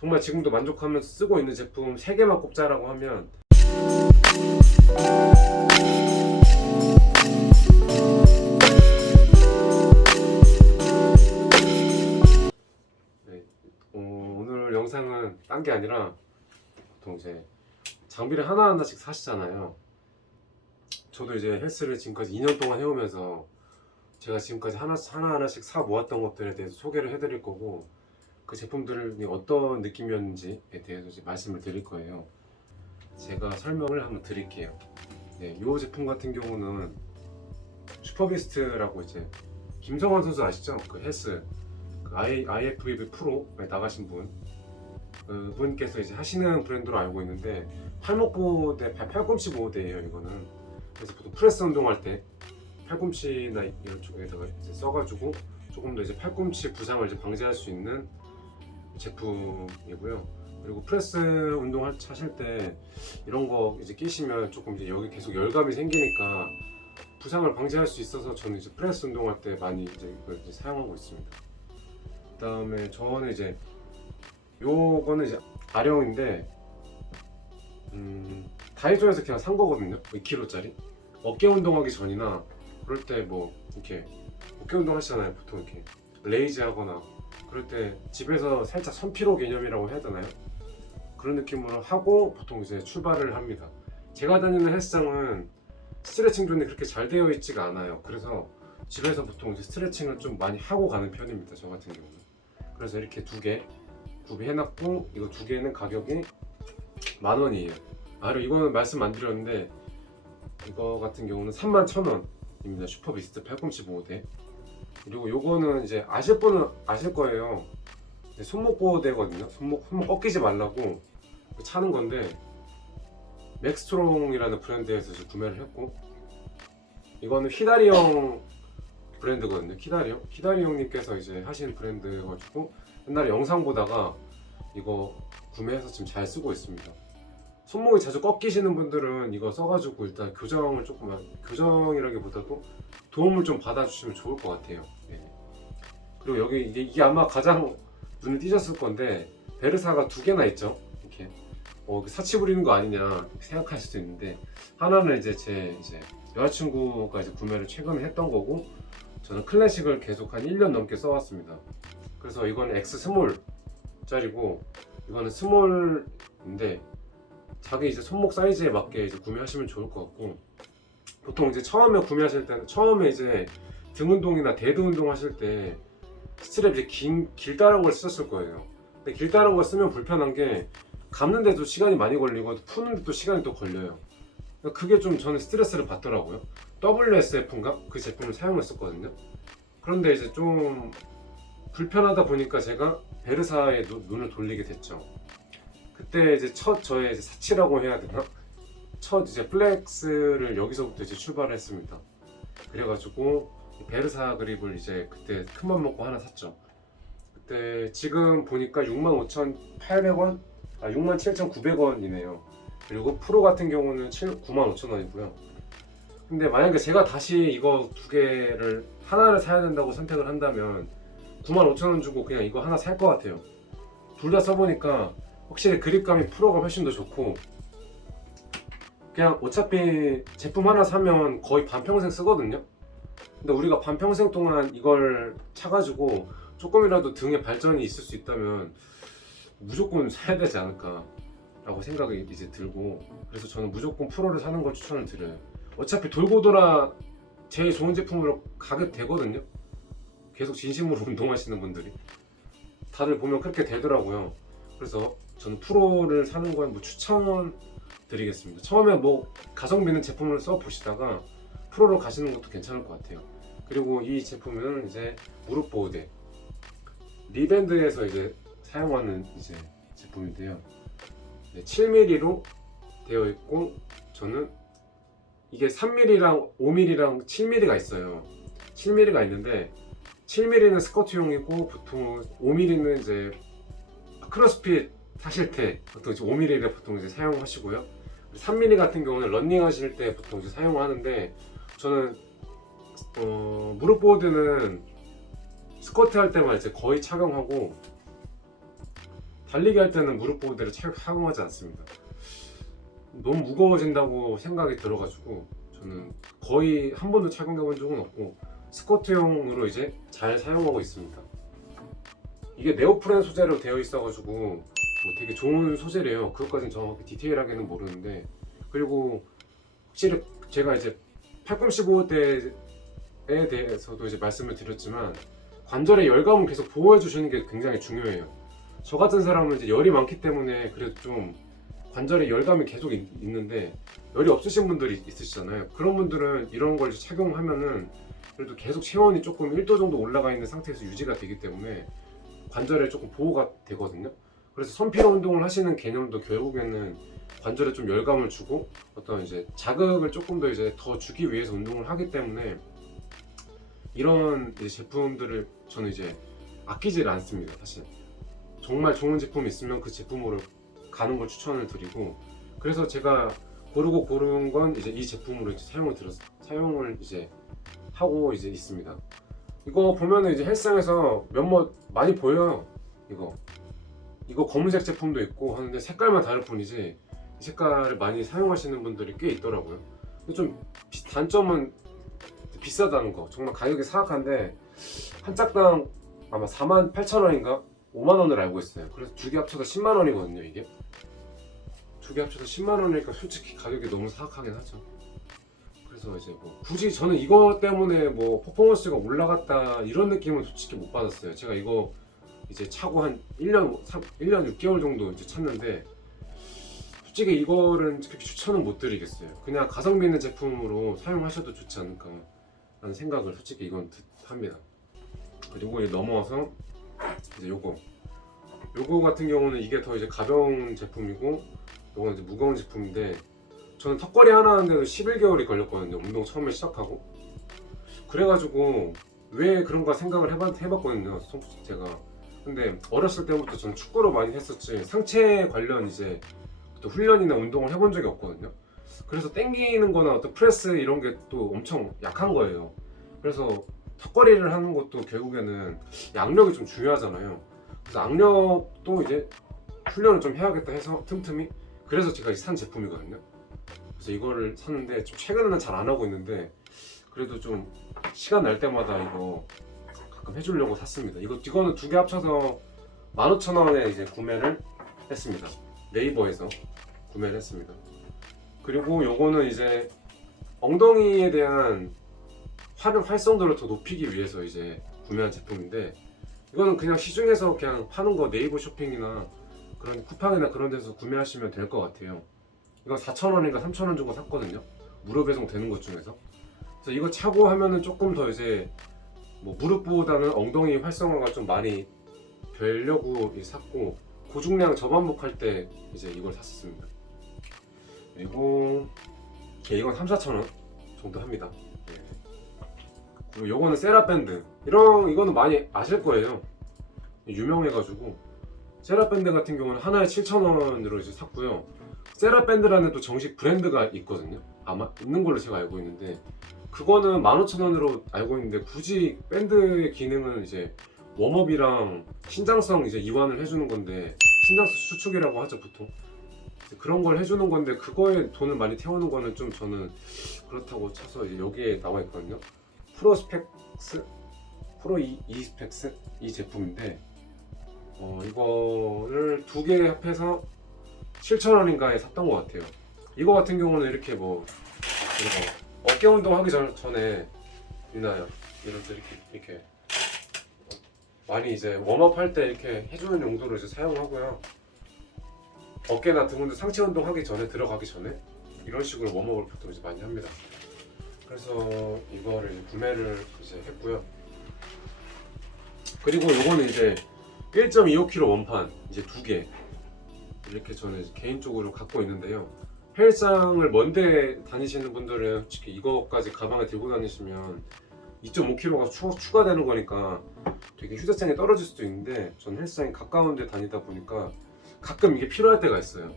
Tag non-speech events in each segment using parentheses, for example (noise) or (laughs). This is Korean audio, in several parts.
정말 지금도 만족하면서 쓰고 있는 제품 3개만 꼽자라고 하면 네, 어, 오늘 영상은 딴 게 아니라 보통 이제 장비를 하나하나씩 사시잖아요. 저도 이제 헬스를 지금까지 2년 동안 해오면서 제가 지금까지 하나, 하나하나씩 사 모았던 것들에 대해서 소개를 해드릴 거고 그 제품들이 어떤 느낌이었는지에 대해서 말씀을 드릴 거예요. 제가 설명을 한번 드릴게요. 네, 이 제품 같은 경우는 슈퍼비스트라고 이제 김성환 선수 아시죠? 그 헬스 그 IFBB 프로에 나가신 분 그 분께서 이제 하시는 브랜드로 알고 있는데 팔목보대 팔- 팔꿈치 보호대예요 이거는 그래서 보통 프레스 운동할 때 팔꿈치나 이런 쪽에다가 써가지고 조금 더 이제 팔꿈치 부상을 이제 방지할 수 있는 제품이고요. 그리고 프레스 운동 할- 하실 때 이런 거 이제 끼시면 조금 이제 여기 계속 열감이 생기니까 부상을 방지할 수 있어서 저는 이제 프레스 운동할 때 많이 이제 이걸 이제 사용하고 있습니다. 그다음에 저는 이제 요거는 이제 아령인데 음, 다이소에서 그냥 산 거거든요. 2kg짜리. 어깨 운동하기 전이나 그럴 때 뭐 이렇게 어깨 운동 하시잖아요. 보통 이렇게 레이즈 하거나 그럴 때 집에서 살짝 선피로 개념이라고 해야 되나요? 그런 느낌으로 하고 보통 이제 출발을 합니다. 제가 다니는 헬스장은 스트레칭 존이 그렇게 잘 되어 있지가 않아요. 그래서 집에서 보통 이제 스트레칭을 좀 많이 하고 가는 편입니다. 저 같은 경우는. 그래서 이렇게 두 개 구비해놨고 이거 두 개는 가격이 만 원이에요. 아 그리고 이거는 말씀 안 드렸는데 이거 같은 경우는 3만 천 원입니다. 슈퍼비스트 팔꿈치 보호대. 그리고 요거는 이제 아실 분은 아실 거예요. 이제 손목 보호대거든요. 손목 꺾이지 말라고 차는 건데 맥스트롱이라는 브랜드에서 구매를 했고 이거는 히다리형 브랜드거든요. 히다리형 히다리형님께서 이제 하신 브랜드여가지고 옛날에 영상 보다가 이거 구매해서 지금 잘 쓰고 있습니다. 손목이 자주 꺾이시는 분들은 이거 써가지고 일단 교정을 조금만 교정이라기보다도 도움을 좀 받아주시면 좋을 것 같아요. 네. 그리고 여기 이게, 이게 아마 가장 눈에 띄셨을 건데 베르사가 두 개나 있죠. 이렇게 어, 사치 부리는 거 아니냐 생각할 수도 있는데 하나는 이제 제 이제 여자친구가 이제 구매를 최근에 했던 거고 저는 클래식을 계속 한 1년 넘게 써왔습니다. 그래서 이건 X 스몰짜리고 이거는 스몰인데 자기 이제 손목 사이즈에 맞게 이제 구매하시면 좋을 것 같고 보통 이제 처음에 구매하실 때는 처음에 이제 등 운동이나 대두 운동 하실 때 스트랩 이제 긴 길다란 걸 쓰셨을 거예요. 근데 길다란 걸 쓰면 불편한 게 감는데도 시간이 많이 걸리고 푸는데도 시간이 또 걸려요. 그러니까 그게 좀 저는 스트레스를 받더라고요. WSF인가 그 제품을 사용했었거든요. 그런데 이제 좀 불편하다 보니까 제가 베르사에 노- 눈을 돌리게 됐죠. 그때 이제 첫 저의 이제 사치라고 해야 되나? 첫 이제 플렉스를 여기서부터 이제 출발을 했습니다. 그래가지고 이 베르사 그립을 이제 그때 큰맘 먹고 하나 샀죠. 그때 지금 보니까 65,800원? 아 67,900원이네요. 그리고 프로 같은 경우는 7, 95,000원이고요. 근데 만약에 제가 다시 이거 두 개를 하나를 사야 된다고 선택을 한다면 95,000원 주고 그냥 이거 하나 살 것 같아요. 둘 다 써보니까 확실히 그립감이 프로가 훨씬 더 좋고 그냥 어차피 제품 하나 사면 거의 반평생 쓰거든요. 근데 우리가 반평생 동안 이걸 차가지고 조금이라도 등에 발전이 있을 수 있다면 무조건 사야 되지 않을까 라고 생각이 이제 들고 그래서 저는 무조건 프로를 사는 걸 추천을 드려요. 어차피 돌고 돌아 제일 좋은 제품으로 가게 되거든요. 계속 진심으로 (laughs) 운동하시는 분들이 다들 보면 그렇게 되더라고요. 그래서 저는 프로를 사는 건뭐 추천 드리겠습니다. 처음에 뭐 가성비는 제품을 써 보시다가 프로로 가시는 것도 괜찮을 것 같아요. 그리고 이 제품은 이제 무릎 보호대 리밴드에서 이제 사용하는 이제 제품인데요. 네, 7mm로 되어 있고 저는 이게 3mm랑 5mm랑 7mm가 있어요. 7mm가 있는데 7mm는 스쿼트용이고 보통 5mm는 이제 크로스핏 하실 때 보통 이제 5mm를 보통 이제 사용하시고요. 3mm 같은 경우는 런닝 하실 때 보통 이제 사용하는데 저는 어, 무릎 보호대는 스쿼트 할 때만 이제 거의 착용하고 달리기 할 때는 무릎 보호대를 착- 착용하지 않습니다. 너무 무거워진다고 생각이 들어가지고 저는 거의 한 번도 착용해 본 적은 없고 스쿼트용으로 이제 잘 사용하고 있습니다. 이게 네오프렌 소재로 되어 있어가지고 뭐 되게 좋은 소재래요. 그것까지는 정확히 디테일하게는 모르는데 그리고 확실히 제가 이제 팔꿈치 보호대에 대해서도 이제 말씀을 드렸지만 관절의 열감을 계속 보호해 주시는 게 굉장히 중요해요. 저 같은 사람은 이제 열이 많기 때문에 그래도 좀 관절에 열감이 계속 있, 있는데 열이 없으신 분들이 있으시잖아요. 그런 분들은 이런 걸 착용하면은 그래도 계속 체온이 조금 1도 정도 올라가 있는 상태에서 유지가 되기 때문에 관절에 조금 보호가 되거든요. 그래서 선피로 운동을 하시는 개념도 결국에는 관절에 좀 열감을 주고 어떤 이제 자극을 조금 더 이제 더 주기 위해서 운동을 하기 때문에 이런 제품들을 저는 이제 아끼질 않습니다. 사실 정말 좋은 제품이 있으면 그 제품으로 가는 걸 추천을 드리고 그래서 제가 고르고 고른 건 이제 이 제품으로 이제 사용을 들었 사용을 이제 하고 이제 있습니다. 이거 보면은 이제 헬스장에서 몇몇 많이 보여요. 이거 이거 검은색 제품도 있고 하는데 색깔만 다를 뿐이지 이 색깔을 많이 사용하시는 분들이 꽤 있더라고요. 근데 좀 비- 단점은 비싸다는 거. 정말 가격이 사악한데 한 짝당 아마 4만 8천 원인가 5만 원을 알고 있어요. 그래서 두 개 합쳐서 10만 원이거든요. 이게 두 개 합쳐서 10만 원이니까 솔직히 가격이 너무 사악하긴 하죠. 그래서 이제 뭐 굳이 저는 이거 때문에 뭐 퍼포먼스가 올라갔다 이런 느낌은 솔직히 못 받았어요. 제가 이거 이제 차고 한 1년 3, 1년 6개월 정도 이제 찼는데 솔직히 이거는 그렇게 추천은 못 드리겠어요. 그냥 가성비 있는 제품으로 사용하셔도 좋지 않을까 라는 생각을 솔직히 이건 드- 합니다. 그리고 이제 넘어와서 이제 요거 요거 같은 경우는 이게 더 이제 가벼운 제품이고 요거는 이제 무거운 제품인데 저는 턱걸이 하나 하는데도 11개월이 걸렸거든요. 운동 처음에 시작하고 그래가지고 왜 그런가 생각을 해봤, 해봤거든요. 성- 제가 근데 어렸을 때부터 저는 축구를 많이 했었지 상체 관련 이제 또 훈련이나 운동을 해본 적이 없거든요. 그래서 땡기는 거나 어떤 프레스 이런 게 또 엄청 약한 거예요. 그래서 턱걸이를 하는 것도 결국에는 양력이 좀 중요하잖아요. 그래서 악력도 이제 훈련을 좀 해야겠다 해서 틈틈이 그래서 제가 산 제품이거든요. 그래서 이거를 샀는데 좀 최근에는 잘 안 하고 있는데 그래도 좀 시간 날 때마다 이거 가끔 해주려고 샀습니다. 이거 이거는 두 개 합쳐서 15,000원에 이제 구매를 했습니다. 네이버에서 구매를 했습니다. 그리고 요거는 이제 엉덩이에 대한 활, 활성도를 더 높이기 위해서 이제 구매한 제품인데 이거는 그냥 시중에서 그냥 파는 거 네이버 쇼핑이나 그런 쿠팡이나 그런 데서 구매하시면 될 것 같아요. 이거 4,000원인가 3,000원 주고 샀거든요. 무료 배송 되는 것 중에서. 그래서 이거 차고 하면은 조금 더 이제 뭐 무릎보다는 엉덩이 활성화가 좀 많이 되려고 이 샀고 고중량 저반복 할 때 이제 이걸 샀습니다. 그리고 예, 이건 3, 4천 원 정도 합니다. 예. 그리고 요거는 세라밴드. 이런 이거는 많이 아실 거예요. 유명해가지고 세라밴드 같은 경우는 하나에 7,000원으로 이제 샀고요. 세라밴드라는 또 정식 브랜드가 있거든요. 아마 있는 걸로 제가 알고 있는데 그거는 15,000원으로 알고 있는데 굳이 밴드의 기능은 이제 웜업이랑 신장성 이제 이완을 해주는 건데 신장성 수축이라고 하죠 보통. 그런 걸 해주는 건데 그거에 돈을 많이 태우는 거는 좀 저는 그렇다고 쳐서 이제 여기에 나와 있거든요. 프로 스펙스 프로 이, 이 스펙스 이 제품인데 어, 이거를 두 개 합해서 7,000원인가에 샀던 것 같아요. 이거 같은 경우는 이렇게 뭐 이거 어깨 운동 하기 전, 전에 이런 때 이렇게 이렇게 많이 이제 웜업 할 때 이렇게 해주는 용도로 이제 사용하고요. 어깨나 등 운동, 상체 운동 하기 전에 들어가기 전에 이런 식으로 웜업을 보통 이제 많이 합니다. 그래서 이거를 구매를 이제 했고요. 그리고 요거는 이제 1.25kg 원판 이제 두 개 이렇게 저는 개인적으로 갖고 있는데요. 헬스장을 먼데 다니시는 분들은 솔직히 이거까지 가방에 들고 다니시면 2.5kg가 추, 추가되는 거니까 되게 휴대성이 떨어질 수도 있는데 전 헬스장이 가까운 데 다니다 보니까 가끔 이게 필요할 때가 있어요.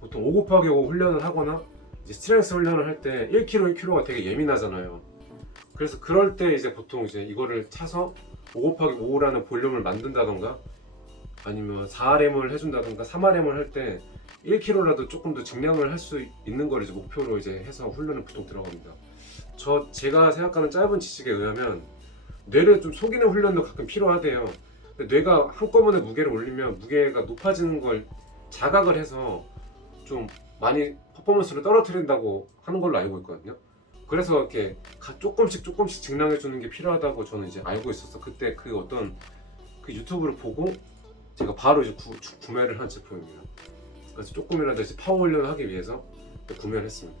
보통 5 곱하기 5 훈련을 하거나 이제 스트렝스 훈련을 할 때 1kg, 1kg가 되게 예민하잖아요. 그래서 그럴 때 이제 보통 이제 이거를 차서 5 곱하기 5라는 볼륨을 만든다던가 아니면 4RM을 해준다든가 3RM을 할때 1kg라도 조금 더 증량을 할 수 있는 걸 이제 목표로 이제 해서 훈련을 보통 들어갑니다. 저 제가 생각하는 짧은 지식에 의하면 뇌를 좀 속이는 훈련도 가끔 필요하대요. 뇌가 한꺼번에 무게를 올리면 무게가 높아지는 걸 자각을 해서 좀 많이 퍼포먼스를 떨어뜨린다고 하는 걸로 알고 있거든요. 그래서 이렇게 가- 조금씩 조금씩 증량해 주는 게 필요하다고 저는 이제 알고 있었어. 그때 그 어떤 그 유튜브를 보고 제가 바로 이제 구, 주- 구매를 한 제품입니다. 그래서 조금이라도 이제 파워 훈련을 하기 위해서 구매를 했습니다.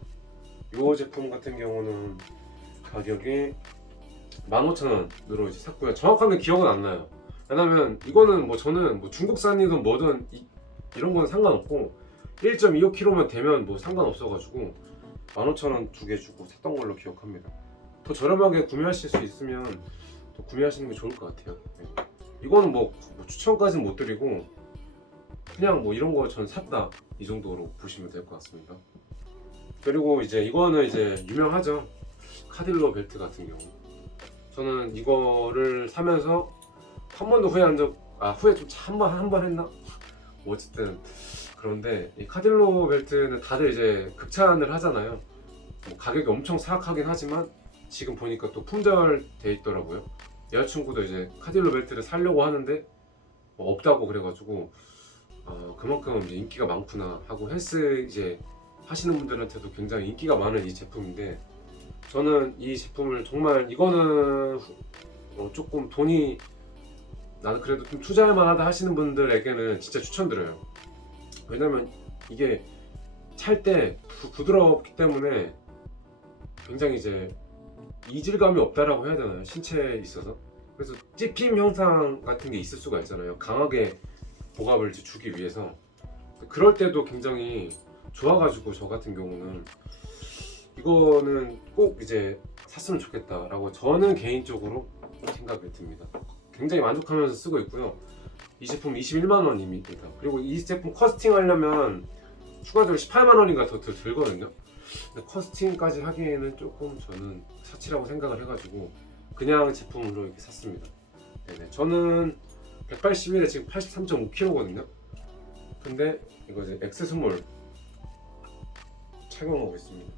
이 제품 같은 경우는 가격이 15,000원으로 이제 샀고요. 정확하게 기억은 안 나요. 왜냐면 이거는 뭐 저는 뭐 중국산이든 뭐든 이, 이런 건 상관없고 1.25kg만 되면 뭐 상관없어가지고 15,000원 두 개 주고 샀던 걸로 기억합니다. 더 저렴하게 구매하실 수 있으면 더 구매하시는 게 좋을 것 같아요. 네. 이거는 뭐, 뭐 추천까지는 못 드리고 그냥 뭐 이런 거 전 샀다 이 정도로 보시면 될 것 같습니다. 그리고 이제 이거는 이제 유명하죠 카딜로 벨트 같은 경우 저는 이거를 사면서 한 번도 후회한 적, 아 후회 좀 한번 한 번 했나? 뭐 어쨌든 그런데 이 카딜로 벨트는 다들 이제 극찬을 하잖아요. 뭐 가격이 엄청 사악하긴 하지만 지금 보니까 또 품절돼 있더라고요. 여자친구도 이제 카딜로 벨트를 사려고 하는데 뭐 없다고 그래가지고 어, 그만큼 이제 인기가 많구나 하고 헬스 이제 하시는 분들한테도 굉장히 인기가 많은 이 제품인데 저는 이 제품을 정말 이거는 어, 조금 돈이 나는 그래도 좀 투자할 만하다 하시는 분들에게는 진짜 추천드려요. 왜냐면 이게 찰 때 부드럽기 때문에 굉장히 이제 이질감이 없다라고 해야 되나요? 신체에 있어서. 그래서 찝힘 현상 같은 게 있을 수가 있잖아요. 강하게 복압을 이제 주기 위해서. 그럴 때도 굉장히 좋아가지고 저 같은 경우는 이거는 꼭 이제 샀으면 좋겠다라고 저는 개인적으로 생각이 듭니다. 굉장히 만족하면서 쓰고 있고요. 이 제품 21만 원입니다. 그리고 이 제품 커스팅 하려면 추가적으로 18만 원인가 더, 더 들거든요. 커스팅까지 하기에는 조금 저는 사치라고 생각을 해가지고 그냥 제품으로 이렇게 샀습니다. 네네. 저는 181에 지금 83.5kg거든요. 근데 이거 이제 엑스 스몰 착용하고 있습니다.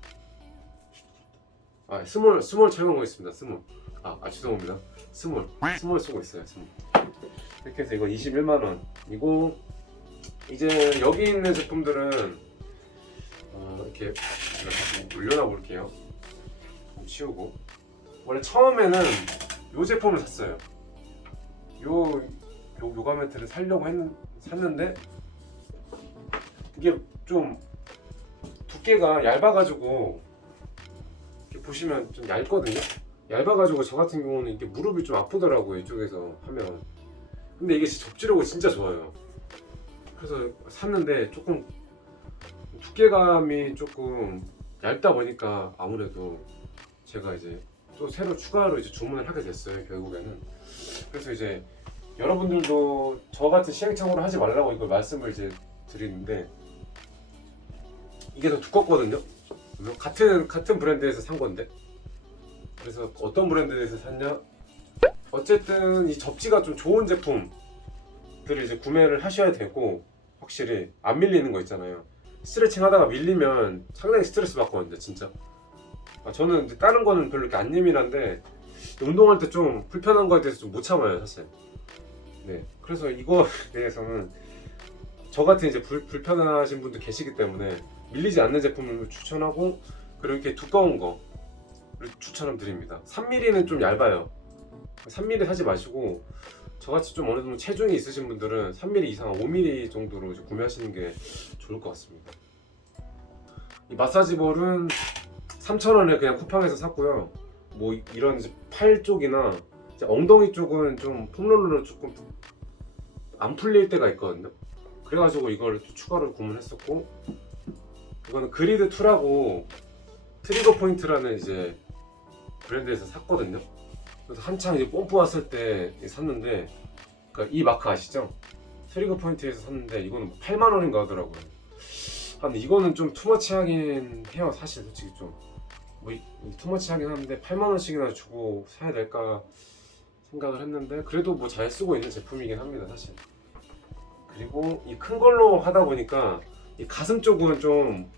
아 스몰 스몰 착용하고 있습니다. 스몰. 아, 아 죄송합니다. 스몰 스몰 쓰고 있어요. 스몰. 이렇게 해서 이거 21만 원. 이거 이제 여기 있는 제품들은 어, 이렇게 올려놔 볼게요. 좀 치우고 원래 처음에는 이 제품을 샀어요. 요, 요 요가 매트를 살려고 했, 샀는데 이게 좀 두께가 얇아가지고 이렇게 보시면 좀 얇거든요. 얇아가지고 저 같은 경우는 이게 무릎이 좀 아프더라고요 이쪽에서 하면. 근데 이게 접지력이 진짜 좋아요. 그래서 샀는데 조금 두께감이 조금 얇다 보니까 아무래도 제가 이제 또 새로 추가로 이제 주문을 하게 됐어요 결국에는. 그래서 이제 여러분들도 저 같은 시행착오를 하지 말라고 이걸 말씀을 이제 드리는데 이게 더 두껍거든요. 같은 같은 브랜드에서 산 건데. 그래서 어떤 브랜드에서 샀냐? 어쨌든 이 접지가 좀 좋은 제품들을 이제 구매를 하셔야 되고 확실히 안 밀리는 거 있잖아요. 스트레칭 하다가 밀리면 상당히 스트레스 받거든요, 진짜. 아, 저는 이제 다른 거는 별로 이렇게 안 예민한데 운동할 때 좀 불편한 거에 대해서 좀 못 참아요, 사실. 네, 그래서 이거에 (laughs) 대해서는 저 같은 이제 불, 불편하신 분들 계시기 때문에 밀리지 않는 제품을 추천하고 그리고 이렇게 두꺼운 거를 추천을 드립니다. 3mm는 좀 얇아요. 3mm 사지 마시고 저같이 좀 어느 정도 체중이 있으신 분들은 3mm 이상 5mm 정도로 구매하시는 게 좋을 것 같습니다. 이 마사지 볼은 3,000원에 그냥 쿠팡에서 샀고요. 뭐 이- 이런 팔 쪽이나 엉덩이 쪽은 좀 폼롤러로 조금 안 풀릴 때가 있거든요. 그래가지고 이걸 또 추가로 구매했었고 이거는 그리드 2라고 트리거 포인트라는 이제 브랜드에서 샀거든요. 그래서 한창 이제 뽐뿌 왔을 때 샀는데 그러니까 이 마크 아시죠? 트리거 포인트에서 샀는데 이거는 8만 원인가 하더라고요. 아, 근데 이거는 좀 투머치 하긴 해요. 사실 솔직히 좀뭐 투머치 하긴 하는데 8만 원씩이나 주고 사야 될까 생각을 했는데 그래도 뭐 잘 쓰고 있는 제품이긴 합니다. 사실. 그리고 이 큰 걸로 하다 보니까 이 가슴 쪽은 좀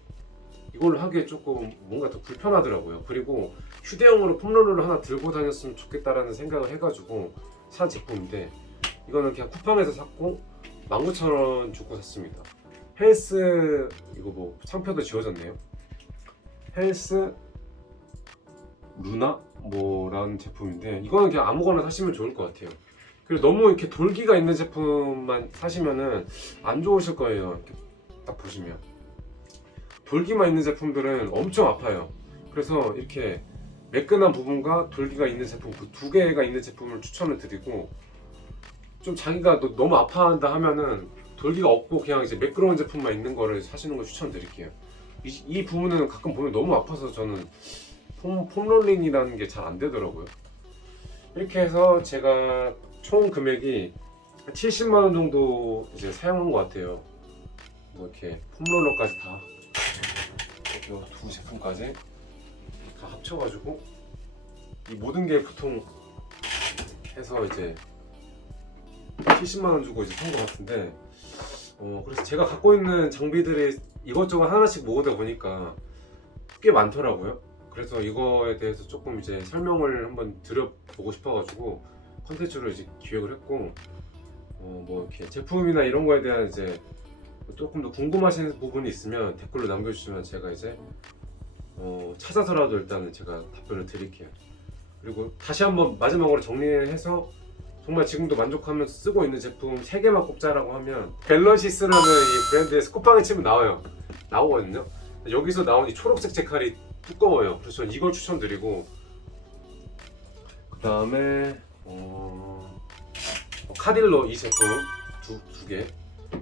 이걸로 하기에 조금 뭔가 더 불편하더라고요. 그리고 휴대용으로 폼롤러를 하나 들고 다녔으면 좋겠다라는 생각을 해가지고 산 제품인데 이거는 그냥 쿠팡에서 샀고 19,000원 주고 샀습니다. 헬스 이거 뭐 상표도 지워졌네요. 헬스 루나 뭐라는 제품인데 이거는 그냥 아무거나 사시면 좋을 것 같아요. 그리고 너무 이렇게 돌기가 있는 제품만 사시면은 안 좋으실 거예요. 딱 보시면 돌기만 있는 제품들은 엄청 아파요. 그래서 이렇게 매끈한 부분과 돌기가 있는 제품 그 두 개가 있는 제품을 추천을 드리고 좀 자기가 너- 너무 아파한다 하면은 돌기가 없고 그냥 이제 매끄러운 제품만 있는 거를 사시는 걸 추천드릴게요. 이, 이 부분은 가끔 보면 너무 아파서 저는 폼, 폼롤링이라는 게 잘 안 되더라고요. 이렇게 해서 제가 총 금액이 70만 원 정도 이제 사용한 것 같아요. 뭐 이렇게 폼롤러까지 다, 이두 제품까지 다 합쳐가지고 이 모든 게 보통 해서 이제 70만 원 주고 이제 산 것 같은데 어 그래서 제가 갖고 있는 장비들이 이것저것 하나씩 모으다 보니까 꽤 많더라고요. 그래서 이거에 대해서 조금 이제 설명을 한번 드려보고 싶어가지고 컨텐츠로 이제 기획을 했고 어 뭐 이렇게 제품이나 이런 거에 대한 이제 조금 더 궁금하신 부분이 있으면 댓글로 남겨주시면 제가 이제 어 찾아서라도 일단은 제가 답변을 드릴게요. 그리고 다시 한번 마지막으로 정리해서 정말 지금도 만족하면서 쓰고 있는 제품 3개만 꼽자라고 하면 밸런시스라는 이 브랜드에서 쿠팡에 치면 나와요 나오거든요 여기서 나온 이 초록색 제칼이 두꺼워요. 그래서 이걸 추천드리고 그 다음에 어... 카딜로 이 제품 두, 두 개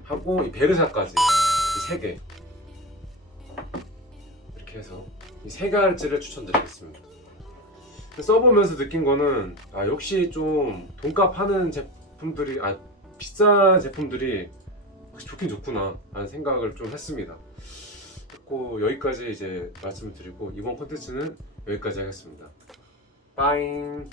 하고 이 베르사까지 이 3개. 이렇게 해서 이 세 가지를 추천드리겠습니다. 써보면서 느낀 거는 아 역시 좀 돈값 하는 제품들이 아 비싼 제품들이 좋긴 좋구나 라는 생각을 좀 했습니다 그리고 여기까지 이제 말씀을 드리고 이번 콘텐츠는 여기까지 하겠습니다. 빠잉